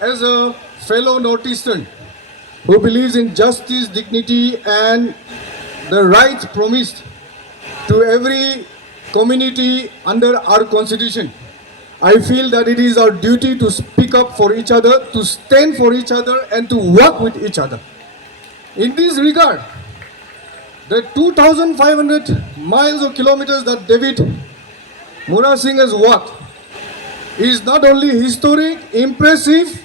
as a fellow Northeastern who believes in justice, dignity, and the rights promised to every community under our constitution, I feel that it is our duty to speak up for each other, to stand for each other, and to work with each other. In this regard, the 2,500 miles or kilometers that David Mura Singh has walked is not only historic, impressive,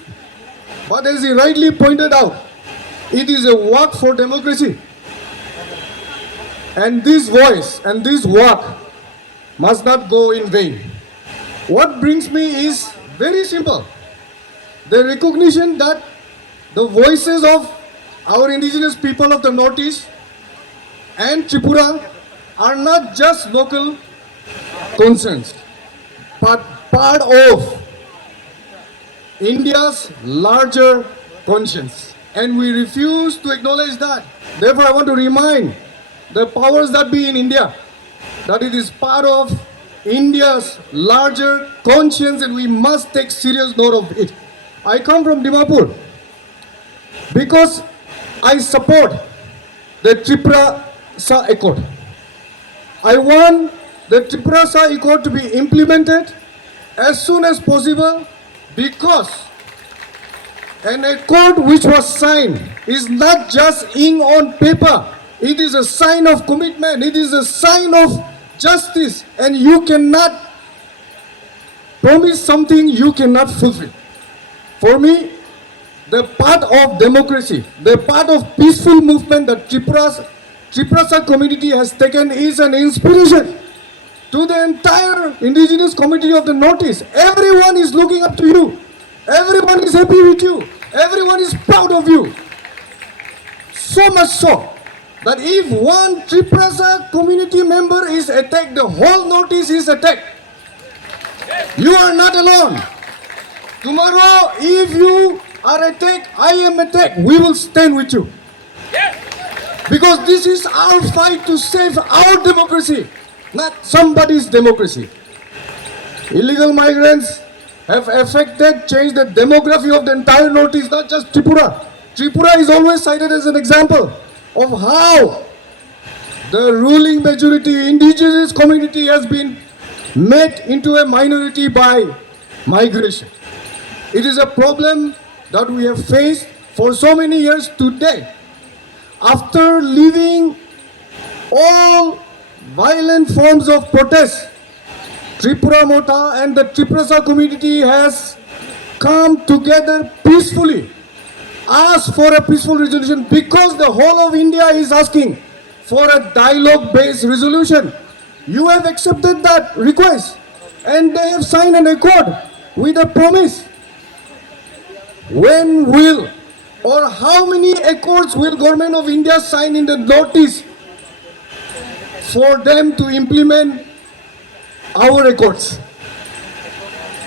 but as he rightly pointed out, it is a work for democracy. And this voice and this work must not go in vain. What brings me is very simple. The recognition that the voices of our indigenous people of the Northeast and Tripura are not just local concerns, but part of India's larger conscience. And we refuse to acknowledge that. Therefore, I want to remind the powers that be in India that it is part of India's larger conscience and we must take serious note of it. I come from Dimapur because I support the Tripura Sa Accord. I want the Tripura Sa Accord to be implemented as soon as possible because an accord which was signed is not just ink on paper. It is a sign of commitment. It is a sign of justice. And you cannot promise something you cannot fulfill. For me, the part of democracy, the part of peaceful movement that Tripura community has taken is an inspiration to the entire indigenous community of the Northeast. Everyone is looking up to you. Everyone is happy with you. Everyone is proud of you. So much so that if one Tripura community member is attacked, the whole Northeast is attacked. You are not alone. Tomorrow, if you are attacked, I am attacked, we will stand with you. Because this is our fight to save our democracy, not somebody's democracy. Illegal migrants have changed the demography of the entire Northeast, not just Tripura. Tripura is always cited as an example of how the ruling majority, indigenous community has been made into a minority by migration. It is a problem that we have faced for so many years today. After leaving all violent forms of protest, Tripura Mota and the Tripura community has come together peacefully, asked for a peaceful resolution because the whole of India is asking for a dialogue-based resolution. You have accepted that request and they have signed an accord with a promise. When will or how many accords will Government of India sign in the Northeast for them to implement our accords?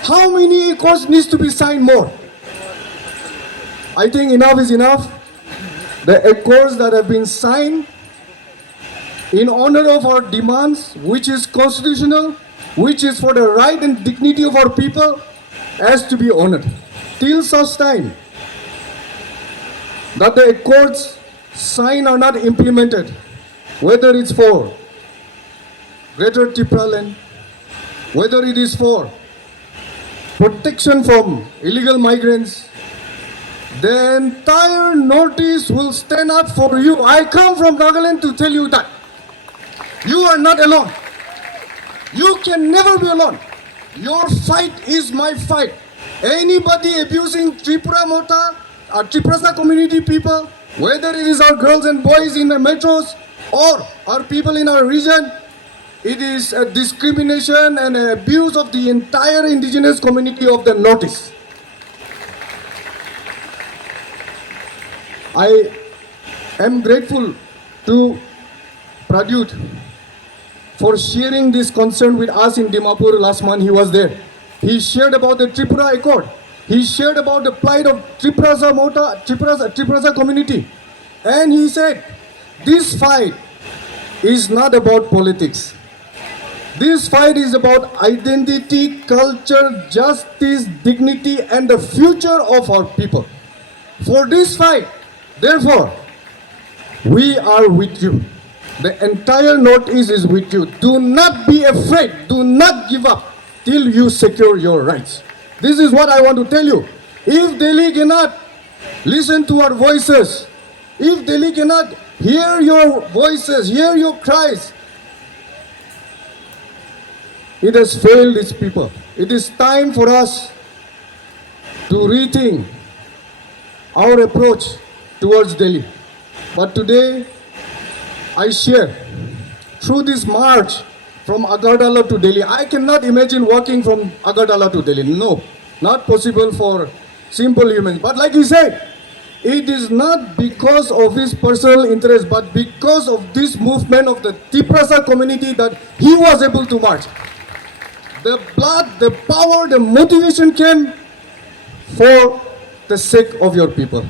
How many accords needs to be signed more? I think enough is enough. The accords that have been signed in honor of our demands, which is constitutional, which is for the right and dignity of our people, has to be honored. Till such time that the accords signed are not implemented, whether it's for Greater Tripura land, whether it is for protection from illegal migrants, the entire Northeast will stand up for you. I come from Nagaland to tell you that you are not alone. You can never be alone. Your fight is my fight. Anybody abusing Tripura Mota, Tripura community people, whether it is our girls and boys in the metros or our people in our region, it is a discrimination and an abuse of the entire indigenous community of the Northeast. I am grateful to Pradyut for sharing this concern with us in Dimapur. Last month he was there. He shared about the Tripura Accord. He shared about the plight of Tripura community. And he said, this fight is not about politics. This fight is about identity, culture, justice, dignity, and the future of our people. For this fight, therefore, we are with you. The entire Northeast is with you. Do not be afraid. Do not give up till you secure your rights. This is what I want to tell you. If Delhi cannot listen to our voices, if Delhi cannot hear your voices, hear your cries, it has failed its people. It is time for us to rethink our approach towards Delhi. But today, I share through this march from Agartala to Delhi. I cannot imagine walking from Agartala to Delhi. No, not possible for simple humans. But like he said, it is not because of his personal interest, but because of this movement of the Tiprasa community that he was able to march. The blood, the power, the motivation came for the sake of your people.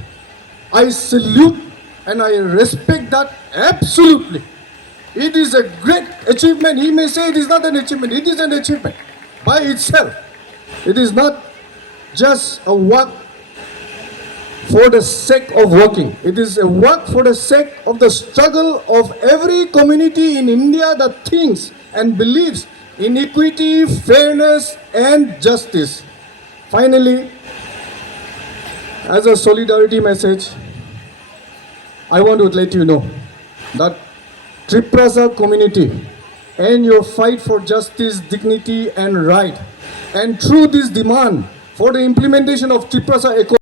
I salute and I respect that absolutely. It is a great achievement. He may say it is not an achievement. It is an achievement by itself. It is not just a work for the sake of working. It is a work for the sake of the struggle of every community in India that thinks and believes in equity, fairness, and justice. Finally, as a solidarity message, I want to let you know that Triprasa community and your fight for justice, dignity, and right, and through this demand for the implementation of Triprasa